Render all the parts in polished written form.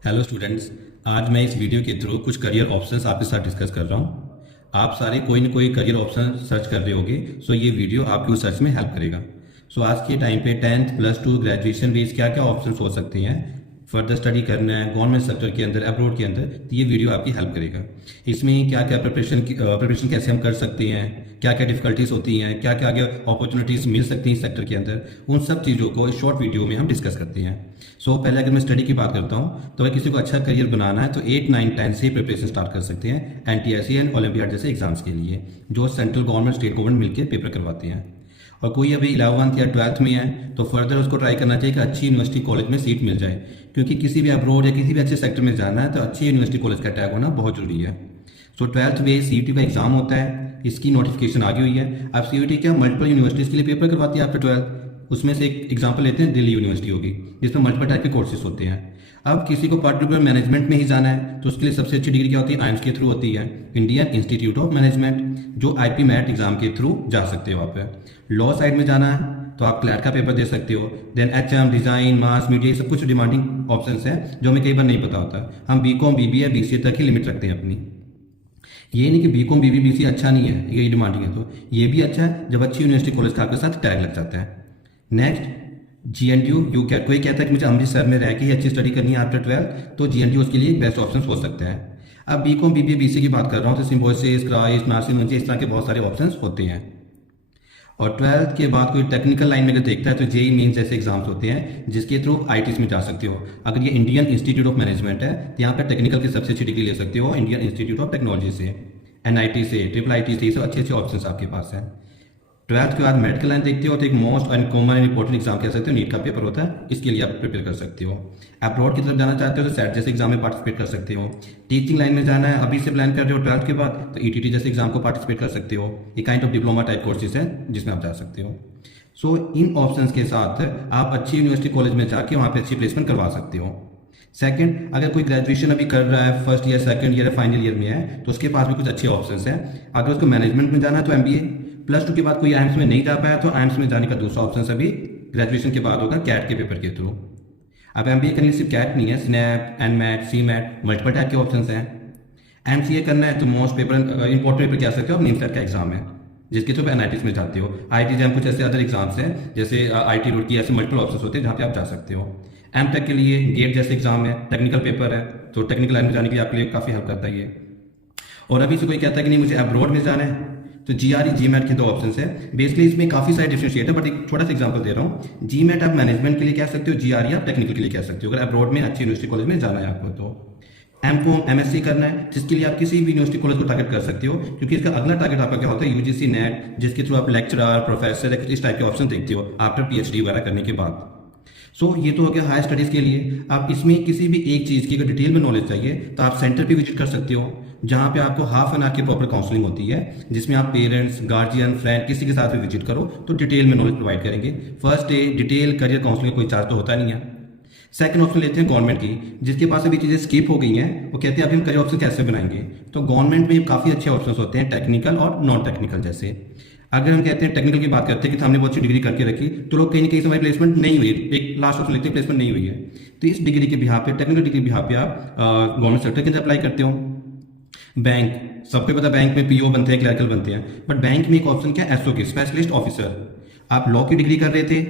Hello students. आज मैं इस वीडियो के थ्रू कुछ करियर ऑप्शंस आपके साथ डिस्कस कर रहा हूँ। आप सारे कोई ना कोई करियर ऑप्शन सर्च कर रहे होगे, सो ये वीडियो आपकी उस सर्च में हेल्प करेगा। सो आज के टाइम पे 10th +2 ग्रेजुएशन बेस क्या क्या ऑप्शंस हो सकते हैं, फर्दर स्टडी करना है गवर्नमेंट सेक्टर के अंदर, अब्रॉड के अंदर, तो ये वीडियो आपकी हेल्प करेगा। इसमें क्या क्या प्रिपरेशन कैसे हम कर सकते हैं, क्या क्या डिफिकल्टीज होती हैं, क्या क्या आगे अपॉर्चुनिटीज़ मिल सकती हैं सेक्टर के अंदर, उन सब चीज़ों को इस शॉर्ट वीडियो में हम डिस्कस करते हैं। पहले अगर मैं स्टडी की बात करता हूँ, तो अगर किसी को अच्छा करियर बनाना है तो 8, 9, 10 से प्रिपरेशन स्टार्ट कर सकते हैं NTSE एंड ओलंपियाड जैसे एग्जाम्स के लिए, जो सेंट्रल गवर्नमेंट स्टेट गवर्नमेंट मिलकर पेपर करवाते हैं। और कोई अभी 11th या 12th में है तो फर्दर उसको ट्राई करना चाहिए कि अच्छी यूनिवर्सिटी कॉलेज में सीट मिल जाए, क्योंकि किसी भी अब्रॉड या किसी भी अच्छे सेक्टर में जाना है तो अच्छी यूनिवर्सिटी कॉलेज का टैग होना बहुत जरूरी है। 12th में CUT का एग्जाम होता है, इसकी नोटिफिकेशन आ गई हुई है। अब CUT क्या मल्टीपल यूनिवर्सिटीज़ के लिए पेपर करवाती है आफ्टर 12th। उसमें से एक एग्जाम्पल लेते हैं, दिल्ली यूनिवर्सिटी होगी, जिसमें मल्टीपल टाइप के कोर्सेज होते हैं। अब किसी को पर्टिकुलर मैनेजमेंट में ही जाना है तो उसके लिए सबसे अच्छी डिग्री क्या होती है, IIMS के थ्रू होती है, इंडियन इंस्टीट्यूट ऑफ मैनेजमेंट, जो IP मैट एग्जाम के थ्रू जा सकते हो आप। लॉ साइड में जाना है तो आप क्लैट का पेपर दे सकते हो। Then HM, design, mass media, सब कुछ डिमांडिंग ऑप्शंस हैं जो हमें कई बार नहीं पता होता। हम BCom, BBA, BCA तक ही लिमिट रखते हैं अपनी। ये नहीं कि BCom, BBA, BCA अच्छा नहीं है, ये डिमांडिंग है, तो ये भी अच्छा है जब अच्छी यूनिवर्सिटी कॉलेज का आपके साथ टैग लग जाता है। Next, GNTU। कोई कहता है कि मुझे अमृतसर में रह के ही अच्छी स्टडी करनी है आफ्टर 12th, तो GNTU उसके लिए बेस्ट ऑप्शन हो सकता है। अब BCom, BBA, BCA की बात कर रहा हूँ तो सिम्बोसिस, क्राइस्ट, नासिर, इस तरह के बहुत सारे ऑप्शंस होते हैं। और 12th के बाद कोई टेक्निकल लाइन में अगर देखता है तो JEE मेंस जैसे एग्जाम्स होते हैं जिसके थ्रू ITs में जा सकते हो। अगर ये इंडियन इंस्टीट्यूट ऑफ मैनेजमेंट है तो यहाँ पर टेक्निकल की सबसे अच्छी डिग्री ले सकते हो इंडियन इंस्टीट्यूट ऑफ टेक्नोलॉजी से, NIT से, IIIT से, ये सब अच्छे अच्छे ऑप्शन आपके पास हैं। 12th के बाद मेडिकल लाइन देखते हो तो एक most and common and important exam कह सकते हो, नीट का पेपर होता है, इसके लिए आप प्रिपेयर कर सकते हो। अब्रॉड की तरफ जाना चाहते हो तो SAT जैसे एग्जाम में पार्टिसिपेट कर सकते हो। टीचिंग लाइन में जाना है अभी से प्लान कर रहे हो 12th के बाद, तो ETT जैसे एग्जाम को पार्टिसिपेट कर सकते हो। ये kind of diploma type courses है जिसमें आप जा सकते हो। इन ऑप्शंस के साथ आप अच्छी यूनिवर्सिटी कॉलेज में जाके वहाँ पे अच्छी प्लेसमेंट करवा सकते हो। सेकंड, अगर कोई ग्रेजुएशन अभी कर रहा है, first year, second year, final year में है, तो उसके पास भी कुछ अच्छे ऑप्शंस हैं। अगर उसको मैनेजमेंट में जाना है तो MBA, +2 के बाद कोई IIMS में नहीं जा पाया तो IIMS में जाने का दूसरा ऑप्शन अभी ग्रेजुएशन के बाद होगा CAT के पेपर के थ्रू। अब MBA करने सिर्फ CAT नहीं है, SNAP, NMAT, CMAT, multiple type के ऑप्शन हैं। MCA करना है तो मोस्ट पेपर इंपॉर्टेंट पेपर कह सकते हो आप, NIMSAT का एग्जाम है जिसके थ्रू NITs में जाते हो। IIT JAM, कुछ ऐसे अदर एग्जाम्स हैं जैसे IT रुड़की, ऐसे मल्टीपल ऑप्शन होते हैं जहाँ पे आप जा सकते हो। MTech के लिए गेट जैसे एग्जाम है, टेक्निकल पेपर है, तो टेक्निकल लाइन में जाने के लिए आपके लिए काफ़ी हेल्प करता है ये। और अभी से कोई कहता है कि नहीं मुझे अब्रॉड में जाना है तो GRE, GMAT के दो ऑप्शन है। बेसिकली इसमें काफ़ी सारे डिफरेंशिएट है, बट एक छोटा सा एग्जांपल दे रहा हूँ। GMAT आप मैनेजमेंट के लिए कह सकते हो, GRE आप टेक्निकल के लिए कह सकते हो अगर अब्रॉड में अच्छी यूनिवर्सिटी कॉलेज में जाना है आपको। तो MCOM, MSc करना है जिसके लिए आप किसी भी यूनिवर्सिटी कॉलेज को टारगेट कर सकते हो, क्योंकि इसका अगला टारगेट आपका क्या होता है, UGC नेट, जिसके थ्रू आप लेक्चरर, प्रोफेसर, इस टाइप के ऑप्शन देखते हो आफ्टर PhD वगैरह करने के बाद। ये तो हो गया हायर स्टडीज़ के लिए। आप इसमें किसी भी एक चीज़ की अगर डिटेल में नॉलेज चाहिए तो आप सेंटर पे विजिट कर सकते हो, जहाँ पे आपको ½ एन आवर की प्रॉपर काउंसलिंग होती है, जिसमें आप पेरेंट्स, गार्जियन, फ्रेंड किसी के साथ भी विजिट करो तो डिटेल में नॉलेज प्रोवाइड करेंगे। First day detail career counselling का कोई चार्ज तो होता नहीं है। सेकंड ऑप्शन लेते हैं गवर्नमेंट की, जिसके पास अभी चीज़ें स्किप हो गई हैं, वो कहते हैं अभी हम करियर ऑप्शन कैसे बनाएंगे। तो गवर्नमेंट में काफ़ी अच्छे ऑप्शन होते हैं, टेक्निकल और नॉन टेक्निकल जैसे। अगर हम कहते हैं टेक्निकल की बात करते हैं कि हमने बहुत अच्छी डिग्री करके रखी, तो लोग कहीं ना कहीं से हमारी प्लेसमेंट नहीं हुई, एक लास्ट ऑप्शन लेते हैं प्लेसमेंट नहीं हुई है, तो इस डिग्री के बिहार पे, टेक्निकल डिग्री के बिहार पे आप गवर्नमेंट सेक्टर के अंदर अप्लाई करते हो। बैंक, सबको पता बैंक में PO बनते हैं, क्लर्कल बनते हैं, बट बैंक में एक ऑप्शन क्या है, SO, स्पेशलिस्ट ऑफिसर। आप लॉ की डिग्री कर रहे थे,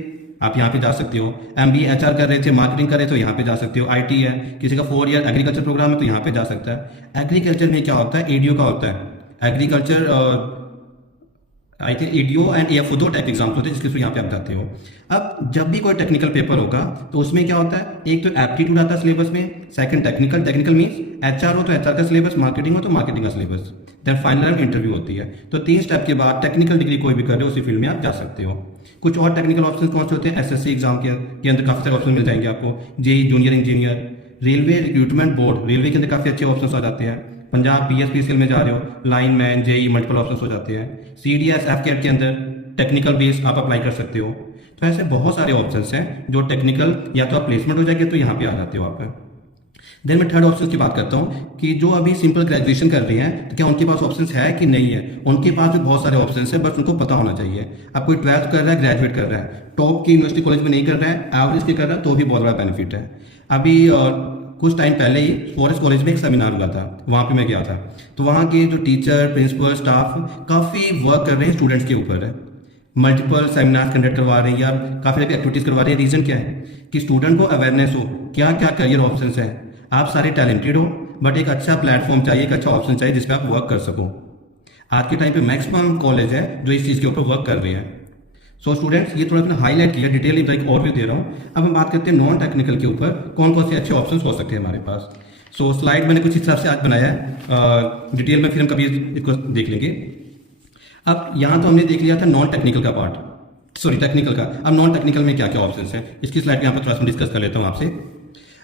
आप यहाँ पे जा सकते हो। MBA HR कर रहे थे, मार्केटिंग कर रहे थे तो यहाँ पे जा सकते हो। IT है, किसी का 4 ईयर एग्रीकल्चर प्रोग्राम है तो यहाँ पे जा सकता है। एग्रीकल्चर में क्या होता है, ADO का होता है, agriculture I think ADO and AFO, दो टाइप एग्जाम्स होते हैं जिसके थ्रू यहाँ पे आप जाते हो। अब जब भी कोई टेक्निकल पेपर होगा तो उसमें क्या होता है, एक तो एप्टीट्यूड आता है सिलेबस में, सेकंड टेक्निकल मीन्स HR हो तो HR का सिलेबस, मार्केटिंग हो तो मार्केटिंग का सिलेबस, देन फाइनल इंटरव्यू होती है। तो 3 स्टेप के बाद टेक्निकल डिग्री कोई भी कर रहे हो उसी फील्ड में आप जा सकते हो। कुछ और टेक्निकल ऑप्शन कौन से होते हैं, SSC एग्जाम के अंदर काफ़ी सारे ऑप्शन मिल जाएंगे आपको। JEE junior engineer, railway recruitment board, railway के अंदर काफ़ी अच्छे ऑप्शन आ जाते हैं। पंजाब PSPCL में जा रहे हो, line man, JEE, multiple option हो जाते हैं। CDS FCAT के अंदर टेक्निकल बेस आप अप्लाई कर सकते हो। तो ऐसे बहुत सारे ऑप्शंस हैं जो टेक्निकल, या तो आप प्लेसमेंट हो जाएगी तो यहाँ पे आ जाते हो आप। देन मैं थर्ड ऑप्शन की बात करता हूँ कि जो अभी सिंपल ग्रेजुएशन कर रहे हैं तो क्या उनके पास ऑप्शंस है कि नहीं है। उनके पास भी बहुत सारे ऑप्शंस है, बस उनको पता होना चाहिए। अब कोई 12th कर रहा है, ग्रेजुएट कर रहा है, टॉप की यूनिवर्सिटी कॉलेज में नहीं कर रहा है, एवरेज के कर रहा है, तो भी बहुत बड़ा बेनिफिट है। अभी कुछ टाइम पहले ही फॉरेस्ट कॉलेज में एक सेमिनार हुआ था, वहाँ पे मैं गया था। तो वहाँ के जो टीचर, प्रिंसिपल, स्टाफ काफ़ी वर्क कर रहे हैं स्टूडेंट्स के ऊपर है। मल्टीपल सेमिनार कंडक्ट करवा रहे हैं या काफ़ी सारी एक्टिविटीज़ करवा रहे हैं। रीज़न क्या है कि स्टूडेंट को अवेयरनेस हो क्या क्या करियर ऑप्शंस हैं। आप सारे टैलेंटेड हो, बट एक अच्छा प्लेटफॉर्म चाहिए, एक अच्छा ऑप्शन चाहिए जिसपे आप वर्क कर सको। आज के टाइम पे मैक्सिमम कॉलेज है जो इस चीज़ के ऊपर वर्क कर रहे हैं। सो स्टूडेंट्स, ये थोड़ा सा हाईलाइट किया, डिटेल एक ओवरव्यू दे रहा हूँ। अब हम बात करते हैं नॉन टेक्निकल के ऊपर कौन कौन से अच्छे ऑप्शंस हो सकते हैं हमारे पास। सो स्लाइड मैंने कुछ हिसाब से आज बनाया है, डिटेल में फिर हम कभी इसको देख लेंगे। अब यहाँ तो हमने देख लिया था नॉन टेक्निकल का पार्ट, सॉरी टेक्निकल का। अब नॉन टेक्निकल में क्या क्या ऑप्शंस हैं इसकी स्लाइड में यहाँ पर थोड़ा सा डिस्कस कर लेता हूँ आपसे।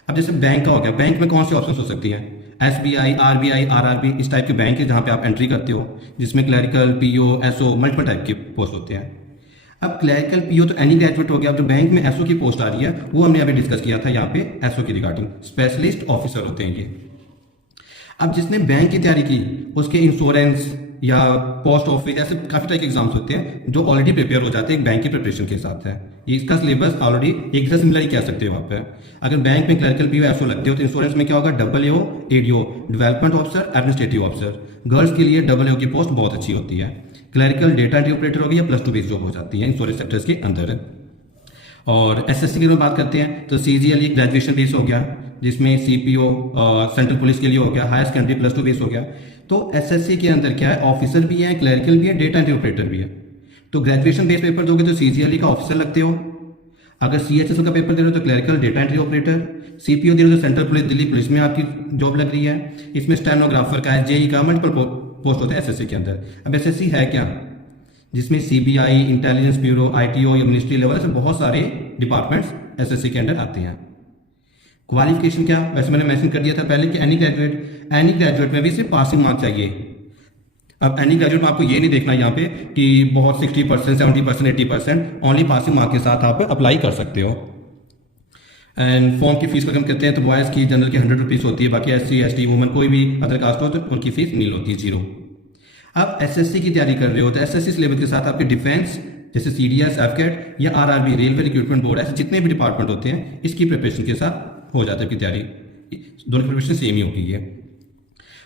अब जैसे बैंक का हो गया, बैंक में कौन से ऑप्शंस हो सकती हैं। SBI, RBI, RRB इस टाइप के बैंक है जहाँ पे आप एंट्री करते हो, जिसमें clerical, PO, SO multiple type के पोस्ट होते हैं। अब क्लरिकल, PO तो एनी ग्रेजुएट हो गया। अब जो बैंक में SO की पोस्ट आ रही है वो हमने अभी डिस्कस किया था यहाँ पे, SO की रिगार्डिंग स्पेशलिस्ट ऑफिसर होते हैं ये। अब जिसने बैंक की तैयारी की उसके इंश्योरेंस या पोस्ट ऑफिस ऐसे काफी टाइप के एग्जाम्स होते हैं जो ऑलरेडी प्रिपेयर हो जाते हैं एक बैंक की प्रिपरेशन के साथ है। इसका सिलेबस ऑलरेडी एक जैसा सिमिलर ही कह सकते हो वहाँ पे। अगर बैंक में क्लरिकल, PO, SO लगते हो तो इंश्योरेंस में क्या होगा, AAO, ADO, development officer, administrative officer. Girls के लिए AAO की पोस्ट बहुत अच्छी होती है। क्लरिकल डेटा एंट्री ऑपरेटर हो गया, +2 बेस जॉब हो जाती है इंश्योरेंस सेक्टर्स के अंदर। और SSC की बात करते हैं तो CGL एक ग्रेजुएशन बेस हो गया, जिसमें CPO सेंट्रल पुलिस के लिए हो गया, हायर सेकेंडरी +2 बेस हो गया। तो SSC के अंदर क्या है, ऑफिसर भी है, क्लरिकल भी है, डेटा एंट्री ऑपरेटर भी है। तो ग्रेजुएशन बेस पेपर दोगे तो CGL का ऑफिसर लगते हो। अगर CHSL का पेपर दे रहे हो तो clerical, data entry operator. CPO दे रहे हो तो सेंट्रल पुलिस, दिल्ली पुलिस में आपकी जॉब लग रही है। इसमें स्टेनोग्राफर का है, JE का, मल्टीपल पोस्ट होते हैं SSC के अंदर। अब SSC है क्या, जिसमें CBI, इंटेलिजेंस ब्यूरो, ITO या मिनिस्ट्री लेवल ऐसे बहुत सारे डिपार्टमेंट्स SSC के अंदर आते हैं। क्वालिफिकेशन क्या, वैसे मैंने मेंशन कर दिया था पहले कि एनी ग्रेजुएट में भी सिर्फ पासिंग मार्क्स चाहिए। अब एनी ग्रेजुएट में आपको ये नहीं देखना यहाँ पे कि बहुत 60%, 70%, 80%, ओनली पासिंग मार्क के साथ आप अप्लाई कर सकते हो। एंड फॉर्म की फीस का कम करते हैं तो बॉयज़ की जनरल की 100 रुपीज़ होती है, बाकी SC, ST, वुमेन कोई भी अदर कास्ट हो तो उनकी फीस नील होती है, 0। अब SSC की तैयारी कर रहे हो तो SSC सिलेबस के साथ आपके डिफेंस जैसे CDS, FCAT या RRB, रेलवे रिक्रूटमेंट बोर्ड, ऐसे जितने भी डिपार्टमेंट होते हैं इसकी प्रिपरेशन के साथ हो जाता है आपकी तैयारी। दोनों की प्रिपरेशन सेम ही होगी ये।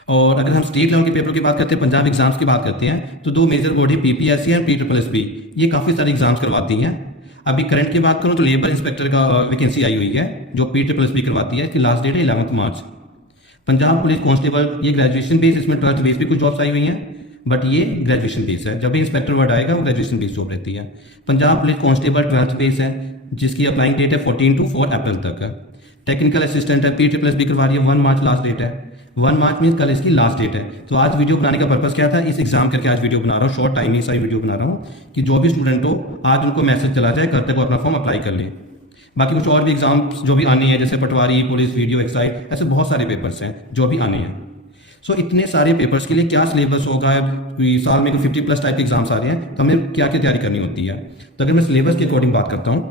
और अगर हम स्टेट लेवल के पेपर की बात करते हैं, पंजाब एग्जाम्स की बात करते हैं, तो 2 मेजर बॉडी PPSC और PSSB ये काफ़ी सारे एग्जाम्स करवाती हैं। अभी करंट की बात करूँ तो लेबर इंस्पेक्टर का वैकेंसी आई हुई है जो PSSB करवाती है, इसकी लास्ट डेट है 11 मार्च। पंजाब पुलिस कांस्टेबल ये ग्रेजुएशन बेस, इसमें 12th बेस भी कुछ जॉब्स आई हुई हैं, बट ये ग्रेजुएशन बेस है। जब भी इंस्पेक्टर वर्ड आएगा वो ग्रेजुएशन बेस जॉब रहती है। Punjab police constable 12th base है, जिसकी अप्लाइंग डेट है 14 to 4 अप्रैल तक है। टेक्निकल असिस्टेंट है, PSSB करवा रही है, 1 मार्च लास्ट डेट है। 1 मार्च में कल इसकी लास्ट डेट है। तो आज वीडियो बनाने का पर्पस क्या था, इस एग्जाम करके आज वीडियो बना रहा हूँ, शॉर्ट टाइम ही सारी वीडियो बना रहा हूँ कि जो भी स्टूडेंट हो आज उनको मैसेज चला जाए, कल तक वो अपना फॉर्म अप्लाई कर ले। बाकी कुछ और भी एग्जाम्स जो भी आने हैं जैसे पटवारी, पुलिस, वीडियो, एक्साइज, ऐसे बहुत सारे पेपर्स हैं जो भी आने हैं। सो इतने सारे पेपर्स के लिए क्या सिलेबस होगा, साल में 50+ टाइप के एग्जाम्स आ रहे हैं तो हमें क्या क्या तैयारी करनी होती है। तो अगर मैं सिलेबस के अकॉर्डिंग बात करता हूँ,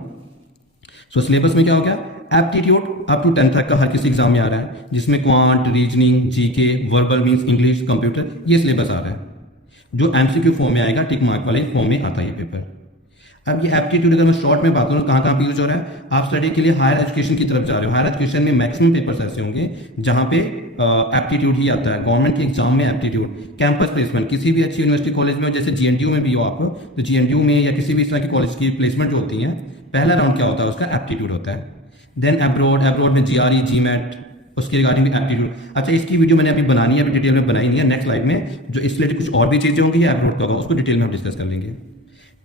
सो सिलेबस में क्या हो गया, एप्टीट्यूड अप टू 10th तक का हर किसी एग्जाम में आ रहा है, जिसमें quant, reasoning, GK, verbal means English, computer, ये सिलेबस आ रहा है जो MCQ फॉर्म में आएगा, टिक मार्क वाले फॉर्म में आता है ये पेपर। अब ये एप्टीट्यूड अगर मैं शॉर्ट में बात करूँ कहाँ कहाँ पे यूज हो रहा है, आप स्टडी के लिए हायर एजुकेशन की तरफ जा रहे हो, हायर एजुकेशन में मैक्सिमम पेपर्स ऐसे होंगे जहाँ पे एप्टीट्यूड ही आता है। गवर्नमेंट के एग्जाम में एप्टीट्यूड, कैंपस प्लेसमेंट, किसी भी अच्छी यूनिवर्सिटी कॉलेज में जैसे GNTU में भी हो आप, तो GNTU में या किसी भी इस तरह की कॉलेज की प्लेसमेंट जो होती है, पहला राउंड क्या होता है उसका, एप्टीट्यूड होता है। देन अब्रॉड में GRE, GMAT, उसके रिगार्डिंग भी एप्टीट्यूड। अच्छा, इसकी वीडियो मैंने अभी बनानी है, अभी डिटेल में बनाई नहीं है। नेक्स्ट स्लाइड में जो इस रिलेटेड कुछ और भी चीज़ें होंगी या अब्रॉड का होगा उसको डिटेल में हम डिस्कस कर लेंगे।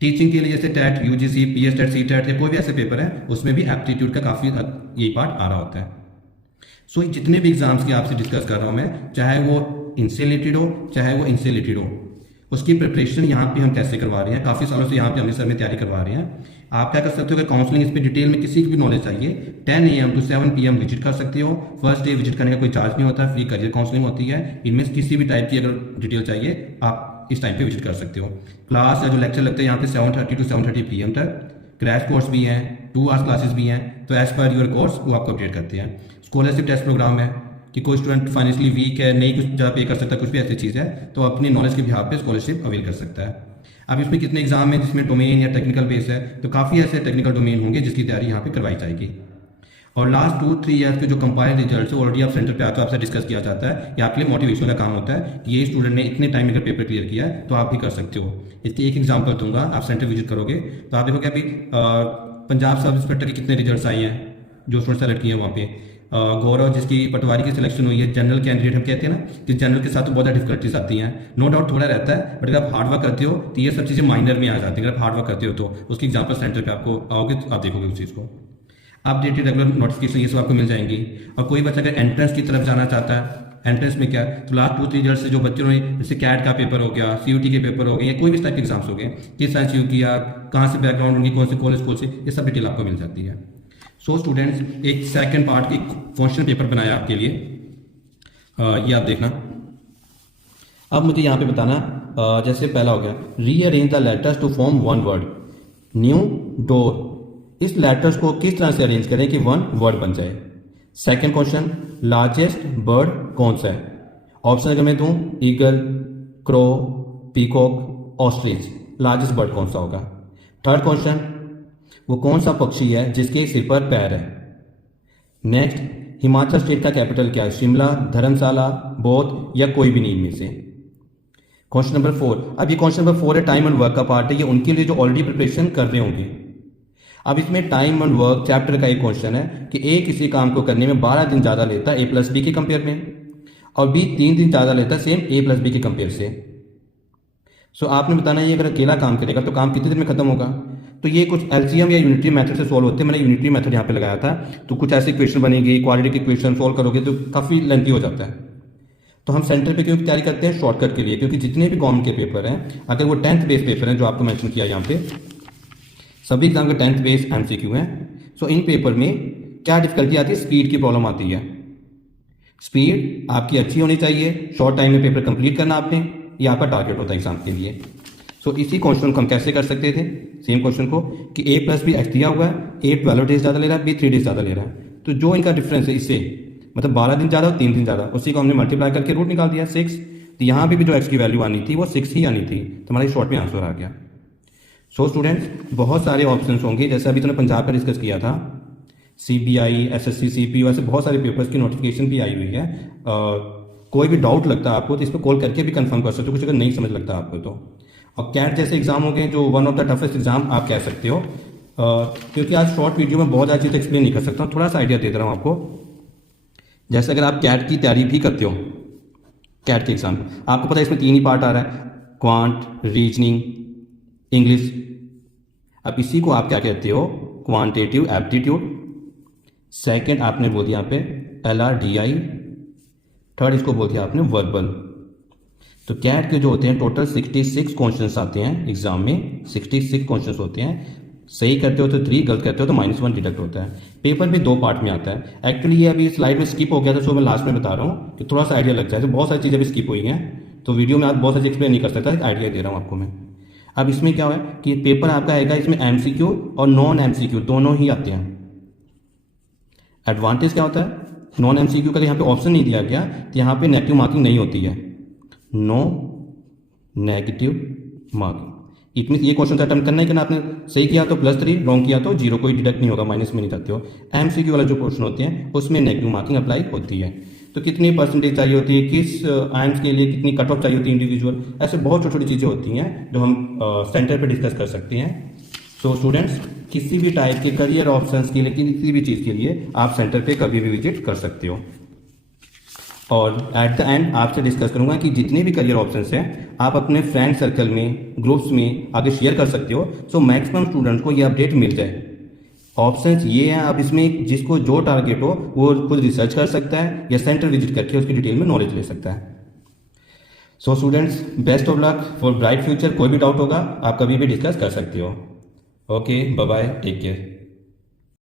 टीचिंग के लिए जैसे TET, UGC, PS TET, CTET या कोई भी ऐसे पेपर है उसमें भी एप्टीट्यूड का काफ़ी यही पार्ट आ रहा होता है। सो जितने भी एग्जाम्स की आपसे डिस्कस कर रहा हूँ मैं, चाहे वो इनसे रिलेटेड हो चाहे वो इनसे रिलेटेड हो, उसकी प्रिपरेशन यहाँ पे हम कैसे करवा रहे हैं, काफ़ी सालों से यहाँ पे अमृतसर में तैयारी करवा रहे हैं। आप क्या कर सकते हो, अगर काउंसलिंग इस पर डिटेल में किसी की भी नॉलेज चाहिए, 10 AM to 7 PM विजिट कर सकते हो। फर्स्ट डे विजिट करने का कोई चार्ज नहीं होता, फ्री करियर काउंसलिंग होती है। इनमें किसी भी टाइप की अगर डिटेल चाहिए आप इस टाइम पे विजिट कर सकते हो। क्लास या जो लेक्चर लगते हैं यहाँ पे 7:30 to 7:30 PM तक। क्रैश कोर्स भी हैं, 2 आवर्स क्लासेस भी हैं, तो एज पर योर कोर्स वो आपको अपडेट करते हैं। स्कॉलरशिप टेस्ट प्रोग्राम है कि कोई स्टूडेंट फाइनेंशियली वीक है, नहीं कुछ ज़्यादा पे कर सकता, कुछ भी ऐसी चीज़ है तो अपनी नॉलेज के बिहाफ पे स्कॉलरशिप अवेल कर सकता है। अब इसमें कितने एग्जाम है जिसमें डोमेन या टेक्निकल बेस है, तो काफ़ी ऐसे टेक्निकल डोमेन होंगे जिसकी तैयारी यहाँ पे करवाई जाएगी। और लास्ट 2-3 ईयर्स के जो कंपाइल रिजल्ट है ऑलरेडी आप सेंटर पे आते हो, आपसे डिस्कस किया जाता है। ये आपके लिए मोटिवेशन का काम होता है कि ये स्टूडेंट ने इतने टाइम में अगर पेपर क्लियर किया है तो आप भी कर सकते हो। इसकी एक एग्जांपल दूंगा, आप सेंटर विजिट करोगे तो आप देखोगे अभी पंजाब सब इंस्पेक्टर के कितने रिजल्ट आए हैं जो स्टूडेंट सेलेक्ट किए हैं वहाँ पे। गौरव जिसकी पटवारी की सिलेक्शन हुई है, जनरल कैंडिडेट हम कहते हैं ना, कि जनरल के साथ तो बहुत डिफिकल्टीज आती हैं, नो डाउट थोड़ा रहता है, बट अगर आप हार्ड वर्क करते हो तो ये सब चीज़ें माइनर में आ जाती हैं। अगर आप हार्ड वर्क करते हो तो उसकी एग्जाम्पल सेंटर पे आपको आओगे तो आप देखोगे उस चीज़ को। अपडेटेड रेगुलर नोटिफिकेशन ये सब आपको मिल जाएंगी। और कोई बच्चा अगर एंट्रेंस की तरफ जाना चाहता है, एंट्रेंस में क्या है, तो लास्ट 2-3 ईयर्स से जो बच्चों ने जैसे कैट का पेपर हो गया, सीयूटी के पेपर हो गए, या कोई भी टाइप के एग्जाम्स हो गए, किस साइंस चूज किया, कहाँ से बैकग्राउंड उनकी, कौन से कॉलेज स्कूल से, ये सब डिटेल आपको मिल जाती है। सो स्टूडेंट्स, एक सेकंड पार्ट की क्वेश्चन पेपर बनाया आपके लिए, ये आप देखना। अब मुझे यहाँ पे बताना, जैसे पहला हो गया rearrange the letters to form one word, new door. इस लेटर्स को किस तरह से अरेंज करें कि वन वर्ड बन जाए। सेकंड क्वेश्चन, लार्जेस्ट बर्ड कौन सा है। ऑप्शन अगर मैं दूं, eagle, crow, peacock, ostrich, largest bird कौन सा होगा। थर्ड क्वेश्चन, वो कौन सा पक्षी है जिसके सिर पर पैर है। नेक्स्ट, हिमाचल स्टेट का कैपिटल क्या है, शिमला, धर्मशाला, बौद्ध या कोई भी नहीं इनमें से। क्वेश्चन नंबर 4, अब ये क्वेश्चन नंबर 4 है, टाइम एंड वर्क का पार्ट है, ये उनके लिए जो ऑलरेडी प्रिपरेशन कर रहे होंगे। अब इसमें टाइम एंड वर्क चैप्टर का एक क्वेश्चन है कि ए किसी काम को करने में 12 दिन ज़्यादा लेता है A+B के कंपेयर में, और बी 3 दिन ज़्यादा लेता है सेम A+B के कंपेयर से। सो आपने बताना ये अगर अकेला काम करेगा तो काम कितने दिन में खत्म होगा। तो ये कुछ एलसीएम या यूनिटरी मेथड से सॉल्व होते हैं। मैंने यूनिटरी मेथड यहाँ पे लगाया था, तो कुछ ऐसी इक्वेशन बनेगी, क्वाड्रेटिक इक्वेशन सॉल्व करोगे तो काफ़ी लेंथी हो जाता है। तो हम सेंटर पे क्यों तैयारी करते हैं, शॉर्टकट के लिए, क्योंकि जितने भी गवर्नमेंट के पेपर हैं, अगर वो 10th बेस पेपर हैं जो आपको मेंशन किया यहाँ पे, सभी एग्जाम के 10th बेस एमसीक्यू हैं। सो इन पेपर में क्या डिफिकल्टी आती है, स्पीड की प्रॉब्लम आती है। स्पीड आपकी अच्छी होनी चाहिए, शॉर्ट टाइम में पेपर कंप्लीट करना आपने, ये आपका टारगेट होता है एग्जाम के लिए। सो इसी क्वेश्चन को हम कैसे कर सकते थे, सेम क्वेश्चन को, कि A+B x दिया हुआ है, A 12 डेज ज़्यादा ले रहा है, B 3 डेज ज़्यादा ले रहा है, तो जो इनका डिफरेंस है इससे, मतलब 12 दिन ज़्यादा और 3 दिन ज़्यादा, उसी को हमने मल्टीप्लाई करके रूट निकाल दिया 6। तो यहाँ पे भी जो x की वैल्यू आनी थी वो 6 ही आनी थी, तो हमारे शॉर्ट में आंसर आ गया। सो स्टूडेंट्स, बहुत सारे ऑप्शंस होंगे, जैसे अभी तुमने पंजाब का डिस्कस किया था, CBI, SSC, CPU, ऐसे बहुत सारे पेपर्स की नोटिफिकेशन भी आई हुई है। कोई भी डाउट लगता है आपको तो इस पर कॉल करके भी कंफर्म कर सकते हो, कुछ अगर नहीं समझ लगता आपको तो। और कैट जैसे एग्जाम हो गए जो one of the toughest exam आप कह सकते हो, क्योंकि आज शॉर्ट वीडियो में बहुत ज़्यादा चीज़ एक्सप्लेन नहीं कर सकता हूँ, थोड़ा सा आइडिया दे रहा हूँ आपको। जैसे अगर आप कैट की तैयारी भी करते हो, कैट के एग्जाम आपको पता है इसमें 3 ही पार्ट आ रहा है, क्वांट, रीजनिंग, इंग्लिश। अब इसी को आप क्या कहते हो, क्वांटिटेटिव एप्टीट्यूड। सेकंड आपने बोल दिया यहाँ पे LRDI, थर्ड इसको बोल दिया आपने वर्बल। तो कैट के जो होते हैं टोटल 66 क्वेश्चंस आते हैं एग्जाम में, 66 क्वेश्चंस होते हैं। सही करते हो तो 3, गलत करते हो तो -1 डिडक्ट होता है। पेपर भी 2 पार्ट में आता है। एक्चुअली ये अभी स्लाइड में स्किप हो गया था, सो मैं लास्ट में बता रहा हूँ कि थोड़ा सा आइडिया लग जाए। तो बहुत सारी चीज़ें भी स्किप हुई हैं, तो वीडियो में आप बहुत सारी एक्सप्लेन नहीं कर सकता, आइडिया दे रहा हूँ आपको मैं। अब इसमें क्या है कि पेपर आपका आएगा, इसमें MCQ और नॉन MCQ दोनों ही आते हैं। एडवांटेज क्या होता है, नॉन MCQ का यहाँ पे ऑप्शन नहीं दिया गया, तो यहाँ पे नेगेटिव मार्किंग नहीं होती है, no negative marking. It mean ये क्वेश्चन अटेम्प्ट करना है कि आपने सही किया तो +3, रॉन्ग किया तो 0, कोई डिडक्ट नहीं होगा, माइनस में नहीं जाते हो। MCQ वाला जो क्वेश्चन होते हैं उसमें नेगेटिव मार्किंग अप्लाई होती है। तो कितनी परसेंटेज चाहिए होती है, किस आइम्स के लिए कितनी कट ऑफ चाहिए होती है इंडिविजुअल, ऐसे बहुत छोटी छोटी चीज़ें होती हैं जो हम सेंटर पे डिस्कस कर सकते हैं। सो स्टूडेंट्स, किसी भी टाइप के करियर ऑप्शंस के लिए, किसी भी चीज़ के लिए आप सेंटर पे कभी भी विजिट कर सकते हो। और एट द एंड आपसे डिस्कस करूंगा कि जितने भी करियर ऑप्शंस हैं आप अपने फ्रेंड सर्कल में, ग्रुप्स में आगे शेयर कर सकते हो, सो मैक्सिमम स्टूडेंट को ये अपडेट मिल जाए। ऑप्शंस ये हैं, आप इसमें जिसको जो टारगेट हो वो खुद रिसर्च कर सकता है या सेंटर विजिट करके उसकी डिटेल में नॉलेज ले सकता है। So students, best of luck for bright future. कोई भी डाउट होगा आप कभी भी डिस्कस कर सकते हो। Okay, bye bye, take care.